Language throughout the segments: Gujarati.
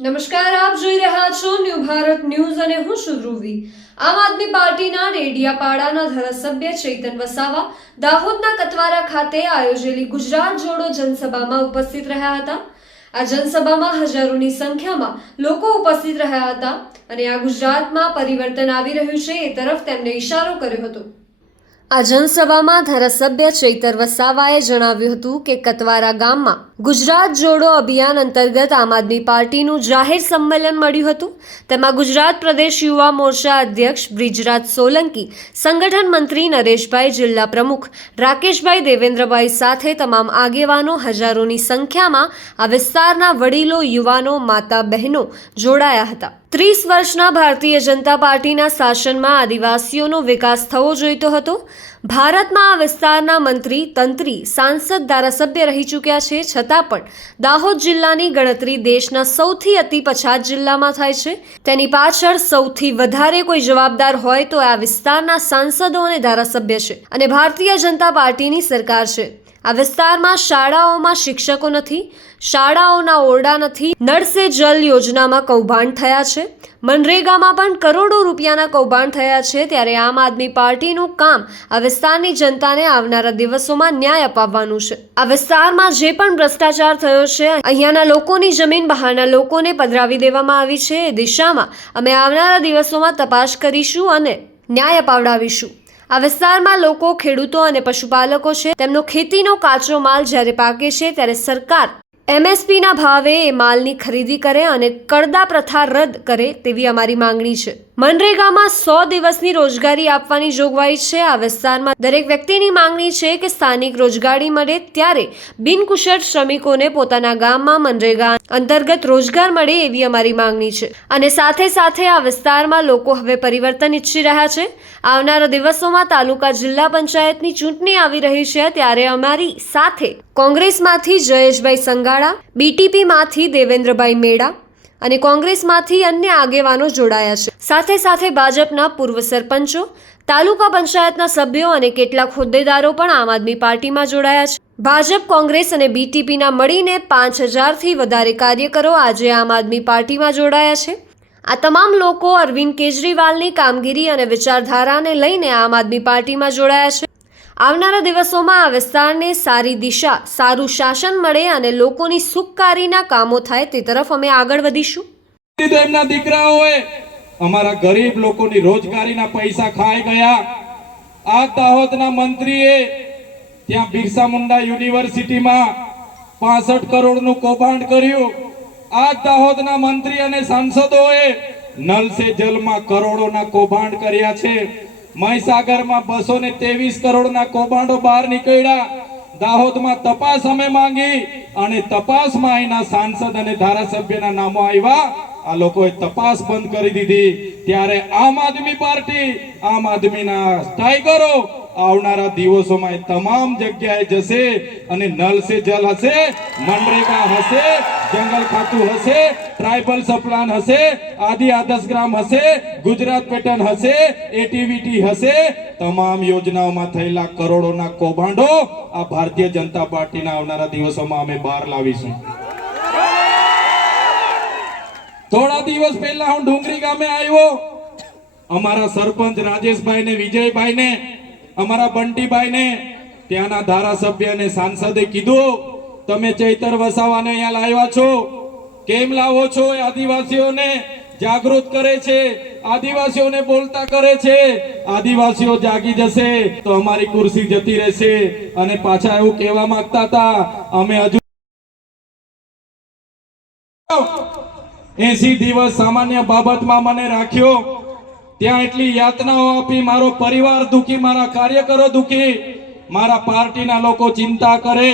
નમસ્કાર, આપ જોઈ રહ્યા છો ન્યૂ ભારત ન્યૂઝ અને હું છું ધ્રુવી। આમ આદમી પાર્ટીના ડેડિયાપાડાના ધારાસભ્ય ચેતન વસાવા દાહોદના કતવારા ખાતે આયોજેલી ગુજરાત જોડો જનસભામાં ઉપસ્થિત રહ્યા હતા। આ જનસભામાં હજારોની સંખ્યામાં લોકો ઉપસ્થિત રહ્યા હતા અને આ ગુજરાતમાં પરિવર્તન આવી રહ્યું છે એ તરફ તેમણે ઇશારો કર્યો હતો। આ જનસભામાં ધારાસભ્ય ચેતર વસાવાએ જણાવ્યું હતું કે કતવારા ગામમાં ગુજરાત જોડો અભિયાન અંતર્ગત આમ આદમી પાર્ટીનું જાહેર સંમેલન મળ્યું હતું। તેમાં ગુજરાત પ્રદેશ યુવા મોરચા અધ્યક્ષ બ્રિજરાજ સોલંકી, સંગઠન મંત્રી નરેશભાઈ, જિલ્લા પ્રમુખ રાકેશભાઈ, દેવેન્દ્રભાઈ સાથે તમામ આગેવાનો હજારોની સંખ્યામાં આ વિસ્તારના વડીલો, યુવાનો, માતા, બહેનો જોડાયા હતા। 30 વર્ષના ભારતીય જનતા પાર્ટીના શાસનમાં આદિવાસીઓનો વિકાસ થવો જોઈતો હતો। ભારતમાં આ વિસ્તારના મંત્રી, તંત્રી, સાંસદ, ધારાસભ્ય રહી ચૂક્યા છે, છતાં પણ દાહોદ જિલ્લાની ગણતરી દેશના સૌથી અતિ પછાત જિલ્લામાં થાય છે। તેની પાછળ સૌથી વધારે કોઈ જવાબદાર હોય તો આ વિસ્તારના સાંસદો અને ધારાસભ્ય છે અને ભારતીય જનતા પાર્ટીની સરકાર છે। આ વિસ્તારમાં શાળાઓમાં શિક્ષકો નથી, શાળાઓના ઓરડા નથી, નળ સે જલ યોજનામાં કૌભાંડ થયા છે, મનરેગામાં પણ કરોડો રૂપિયાના કૌભાંડ થયા છે। ત્યારે આમ આદમી પાર્ટીનું કામ આ વિસ્તારની જનતાને આવનારા દિવસોમાં ન્યાય અપાવવાનું છે। આ વિસ્તારમાં જે પણ ભ્રષ્ટાચાર થયો છે, અહીંયાના લોકોની જમીન બહારના લોકોને પધરાવી દેવામાં આવી છે, એ દિશામાં અમે આવનારા દિવસોમાં તપાસ કરીશું અને ન્યાય અપાવડાવીશું। આ વિસ્તારમાં લોકો, ખેડૂતો અને પશુપાલકો છે, તેમનો ખેતીનો કાચો માલ જ્યારે પાકે છે ત્યારે સરકાર MSPના ભાવે એ માલની ખરીદી કરે અને કડદા પ્રથા રદ કરે તેવી અમારી માંગણી છે। મનરેગામાં 100 દિવસની રોજગારી આપવાની જોગવાઈ છે। આ વિસ્તારમાં દરેક વ્યક્તિની માંગણી છે કે સ્થાનિક રોજગારી મળે, ત્યારે બિનકુશળ શ્રમિકોને પોતાના ગામમાં મનરેગા અંતર્ગત રોજગાર મળે એવી અમારી માંગણી છે। અને સાથે સાથે આ વિસ્તારમાં લોકો હવે પરિવર્તન ઈચ્છી રહ્યા છે। આવનારા દિવસોમાં તાલુકા, જિલ્લા પંચાયતની ચૂંટણી આવી રહી છે, ત્યારે અમારી સાથે કોંગ્રેસમાંથી જયેશભાઈ સંગાડા, BTPમાંથી દેવેન્દ્રભાઈ મેડા અને કોંગ્રેસમાંથી અન્ય આગેવાનો જોડાયા છે। સાથે સાથે ભાજપના પૂર્વ સરપંચો, તાલુકા પંચાયતના સભ્યો અને કેટલાક હોદ્દેદારો પણ આમ આદમી પાર્ટીમાં જોડાયા છે। ભાજપ, કોંગ્રેસ અને BTPના મળીને 5000થી વધારે કાર્યકરો આજે આમ આદમી પાર્ટીમાં જોડાયા છે। આ તમામ લોકો અરવિંદ કેજરીવાલની કામગીરી અને વિચારધારાને લઈને આમ આદમી પાર્ટીમાં જોડાયા છે। આવનારા દિવસોમાં આ વિસ્તારને સારી દિશા, સારું શાસન મળે અને લોકોની સુખકારીના કામો થાય તે તરફ અમે આગળ વધીશું। એમના દીકરાઓએ અમારા ગરીબ લોકોની રોજગારીના પૈસા ખાઈ ગયા। આ દાહોદના મંત્રીએ ત્યાં બિરસા મુંડા યુનિવર્સિટીમાં 65 કરોડનું કૌભાંડ કર્યું। આ દાહોદના મંત્રી અને સાંસદોએ નલ સે જલમાં કરોડોના કૌભાંડ કર્યા છે। મહીસાગરમાં 223 કરોડના કૌભાંડો બહાર નીકળ્યા। દાહોદમાં તપાસ અમે માંગી અને તપાસમાં અહીંના સાંસદ અને ધારાસભ્યના નામો આવ્યા। આ લોકોએ તપાસ બંધ કરી દીધી। ત્યારે આમ આદમી પાર્ટી, આમ આદમીના ટાઈગરો આવનારા દિવસોમાં તમામ જગ્યાએ જશે અને નલ સે જલ હશે, મનરેગા હશે, જંગલ ખાતું હશે, ટ્રાઇબલ સપ્લાન હશે, આદિ આદર્શ ગ્રામ હશે, ગુજરાત પેટર્ન હશે, એટીવીટી હશે। તમામ યોજનાઓમાં થયેલા કરોડોના કૌભાંડો આ ભારતીય જનતા પાર્ટીના આવનારા દિવસોમાં અમે બહાર લાવીશું। થોડા દિવસ પહેલા હું ડુંગરી ગામે આવ્યો। અમારા સરપંચ રાજેશભાઈ ને વિજયભાઈ ને, અમારા બંટીભાઈ ને, ત્યાંના ધારાસભ્ય અને સાંસદે કીધું, તમે ચૈતર વસાવાને અહીંયા લાવ્યા છો, કેમ લાવો છો? આદિવાસીઓને જાગૃત કરે છે, આદિવાસીઓને બોલતા કરે છે। આદિવાસીઓ જાગી જશે તો અમારી ખુરશી જતી રહેશે। અને પાછા એવું કહેવા માંગતા હતા, અમે હજુ 80 દિવસ સામાન્ય બાબતમાં મને રાખ્યો, ત્યાં એટલી યાતનાઓ આપી, મારો પરિવાર દુખી, મારા કાર્યકરો દુખી, મારા પાર્ટીના લોકો ચિંતા કરે।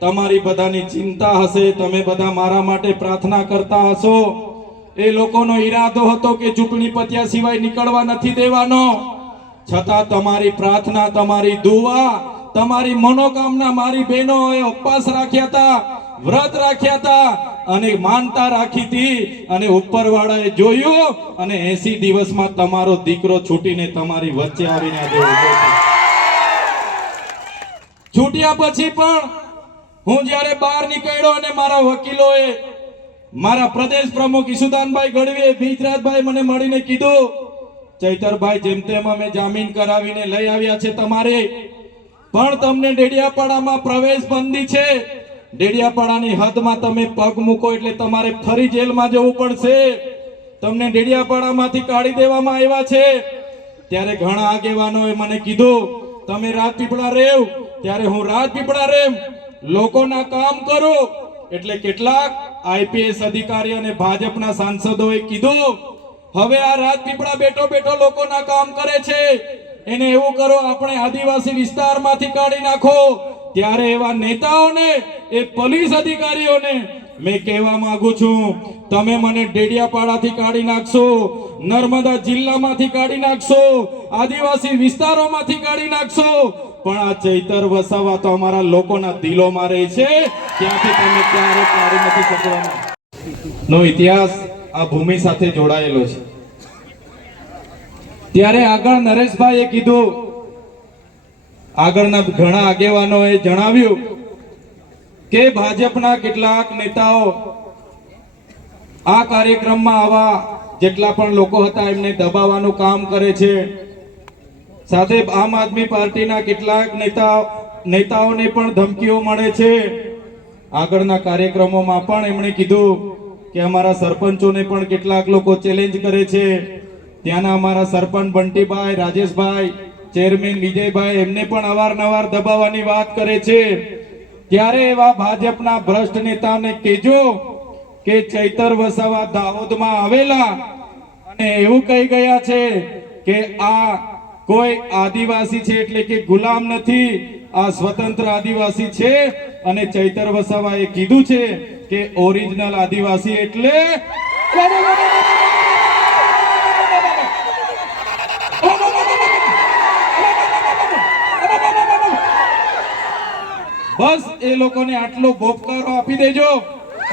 તમારી બધાની ચિંતા હશે, તમે બધા મારા માટે પ્રાર્થના કરતા હશો। એ લોકોનો ઈરાદો હતો કે ચૂંટણી પત્યા સિવાય નીકળવા નથી દેવાનો, છતાં તમારી પ્રાર્થના, તમારી દુઆ, તમારી મનોકામના મારી બહેનોએ ઉપવાસ રાખ્યા હતા, વ્રત રાખ્યા હતા અને માનતા રાખી હતી અને ઉપરવાળાએ જોયું અને 80 દિવસમાં તમારો દીકરો છૂટીને તમારી વચ્ચે આવીને આજે ઉભો છે। છૂટ્યા પછી પણ હું જ્યારે બહાર નીકળ્યો અને મારા વકીલોએ મારા પ્રદેશ પ્રમુખ ઈશુદાનભાઈ ગઢવીએ બીજરાજભાઈ મને મળીને કીધું, ચૈતરભાઈ જેમ તેમ અમે જામીન કરાવીને લઈ આવ્યા છે તમારે, પણ તમને ડેડિયાપાડામાં પ્રવેશ બંધી છે. ડેડિયાપાડાની હદમાં તમે પગ મૂકો એટલે તમારે ફરી જેલમાં જવું પડશે. તમને ડેડિયાપાડામાંથી કાઢી દેવામાં આવ્યા છે. ત્યારે ઘણા આગેવાનોએ મને કીધું તમે રાજપીપળા રેવ, ત્યારે હું રાજપીપળા રેમ, લોકોના કામ કરો. એટલે કેટલાક આઈપીએસ અધિકારી અને ભાજપના સાંસદોએ કીધું હવે આ રાજપીપળા બેઠો બેઠો લોકોના કામ કરે છે, એને એવું કરો આપણે આદિવાસી વિસ્તારમાંથી કાઢી નાખો. ત્યારે એવા નેતાઓને, એ પોલીસ અધિકારીઓને મેં કહેવા માંગુ છું, તમે મને ડેડિયાપાડાથી કાઢી નાખશો, નર્મદા જિલ્લામાંથી કાઢી નાખશો, આદિવાસી વિસ્તારોમાંથી કાઢી નાખશો, પણ આ ચૈતર વસાવા તો અમારા લોકોના દિલોમાં રહે છે, ત્યાંથી તમે ક્યારે કાઢી નથી શકવાના. નો ઇતિહાસ આ ભૂમિ સાથે જોડાયેલો છે. ત્યારે આગળ નરેશભાઈએ કીધું, આગળના ઘણા આગેવાનોએ જણાવ્યું કે ભાજપના કેટલાક નેતાઓ આ કાર્યક્રમમાં આવા જેટલા પણ લોકો હતા એમને દબાવવાનું કામ કરે છે. સાથે આમ આદમી પાર્ટીના કેટલાક નેતાઓને પણ ધમકીઓ મળે છે. આગળના કાર્યક્રમોમાં પણ એમણે કીધું કે અમારા સરપંચોને પણ કેટલાક લોકો ચેલેન્જ કરે છે. ત્યાંના અમારા સરપંચ બંટીભાઈ, રાજેશભાઈ, ચેરમેન વિજયભાઈ એમને પણ અવારનવાર દબાવવાની વાત કરે છે. ત્યારે એવા ભાજપના ભ્રષ્ટ નેતાને કહેજો કે ચૈતર વસાવા દાહોદમાં આવેલા અને એવું કહી ગયા છે કે આ કોઈ આદિવાસી છે એટલે કે ગુલામ નથી, આ સ્વતંત્ર આદિવાસી છે. અને ચૈતર વસાવાએ કીધું છે કે ઓરિજિનલ આદિવાસી એટલે બસ એ લોકોને આટલો બોપકારો આપી દેજો,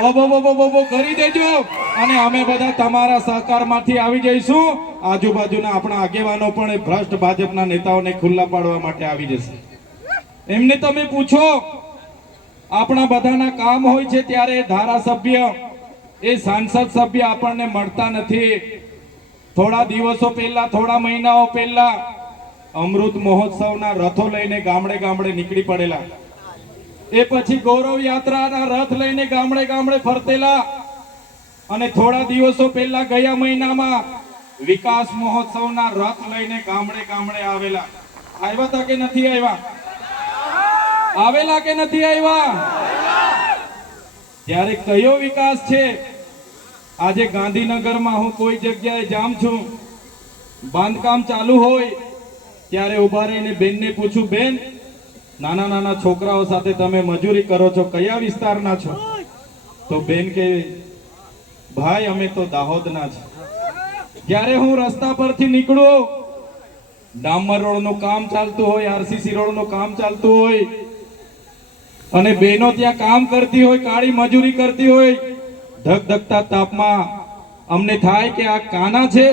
ઓબો કરી દેજો, અને અમે બધા તમારા સહકારમાંથી આવી જઈશું. આજુબાજુના આપણા આગેવાનો પણ એ ભ્રષ્ટ ભાજપના નેતાઓને ખુલ્લા પાડવા માટે આવી જશે. એમને તમે પૂછો, આપણા બધાના કામ હોય છે ત્યારે ધારાસભ્ય, એ સાંસદ સભ્ય આપણને મળતા નથી. થોડા દિવસો પહેલા, થોડા મહિનાઓ પહેલા અમૃત મહોત્સવના રથો લઈને ગામડે ગામડે નીકળી પડેલા. એ પછી ગૌરવ યાત્રાના રથ લઈને ગામડે ગામડે ફરતેલા. અને થોડા દિવસો પહેલા ગયા મહિનામાં વિકાસ મહોત્સવના રથ લઈને ગામડે ગામડે આવેલા. આવ્યા હતા કે નથી આવ્યા? આવેલા કે નથી આવ્યા? ત્યારે કયો વિકાસ છે? આજે ગાંધીનગરમાં હું કોઈ જગ્યાએ જામ છું, બાંધકામ ચાલુ હોય ત્યારે ઉભા રહીને બેનને પૂછું, બેન નાના નાના છોકરાઓ સાથે તમે મજૂરી કરો છો, કયા વિસ્તારના છો? તો બેન કે ભાઈ અમે તો દાહોદના છે. જ્યારે હું રસ્તા પરથી નીકળું, ડામર રોડનું કામ ચાલતું હોય, આરસીસી રોડનું કામ ચાલતું હોય, અને બહેનો ત્યાં કામ કરતી હોય, કાળી મજૂરી કરતી હોય, ધગધગતા તાપમાં અમને થાય કે આ કાના છે,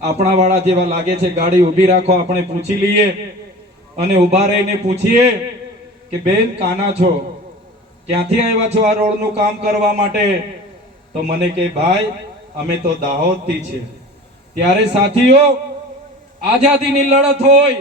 આપણા વાળા જેવા લાગે છે, ગાડી ઊભી રાખો, આપણે પૂછી લઈએ. અને ઊભા રહીને પૂછીએ કે બેન કાના છો, ક્યાંથી આવ્યા છો આ રોડનું કામ કરવા માટે? તો મને કે ભાઈ અમે તો દાહોદથી છે. ત્યારે સાથીઓ, આઝાદીની લડત હોય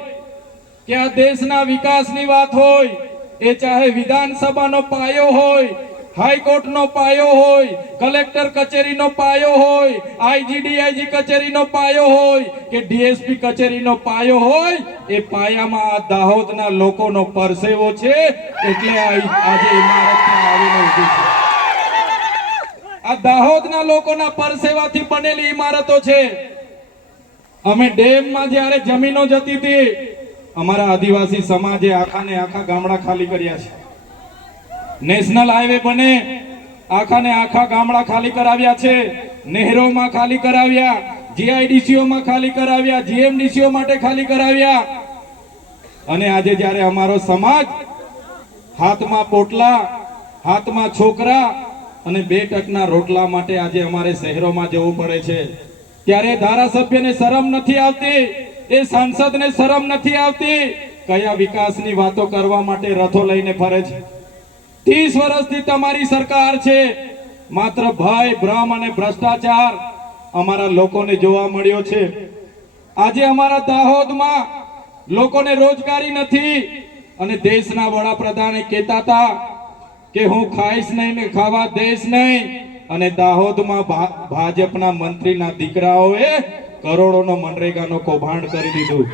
કે આ દેશના વિકાસની વાત હોય, એ ચાહે વિધાનસભાનો પાયો હોય, હાઈકોર્ટનો પાયો હોય, કલેક્ટર કચેરીનો પાયો હોય, આઈજીડીઆઈજી કચેરીનો પાયો હોય કે ડીએસપી કચેરીનો પાયો હોય, એ પાયામાં આ દાહોદના લોકોનો પરસેવો છે. એટલે આજે ઇમારત આવીને ઊભી છે. આ દાહોદના લોકોના પરસેવાથી બનેલી ઇમારતો છે. અમે ડેમમાં જ્યારે જમીનો જતી હતી, અમારા આદિવાસી સમાજે આખા ને આખા ગામડા ખાલી કર્યા છે. નેશનલ હાઈવે બને, આખા ને આખા ગામડા ખાલી કરાવ્યા છે. નહેરોમાં ખાલી કરાવ્યા, જીઆઈડીસીઓમાં ખાલી કરાવ્યા, જીએમડીસીઓ માટે ખાલી કરાવ્યા. અને આજે જ્યારે અમારો સમાજ હાથમાં પોટલા, હાથમાં છોકરા અને 2 ટકના રોટલા માટે આજે અમારે શહેરોમાં જવું પડે છે, ત્યારે ધારાસભ્યને શરમ નથી આવતી, એ સાંસદને શરમ નથી આવતી. કયા વિકાસની વાતો કરવા માટે રથો લઈને ફરે છે? 30 વર્ષથી તમારી સરકાર છે, માત્ર ભય ભ્રમ અને ભ્રષ્ટાચાર અમારા લોકોને જોવા મળ્યો છે. આજે અમારા દાહોદમાં લોકોને રોજગારી નથી અને દેશના વડાપ્રધાને કહેતા હતા કે હું ખાઈશ નહીં ને ખાવા દઈશ નહીં, અને દાહોદમાં ભાજપના મંત્રીના દીકરાઓએ કરોડોનો મનરેગાનો કૌભાંડ કરી દીધું.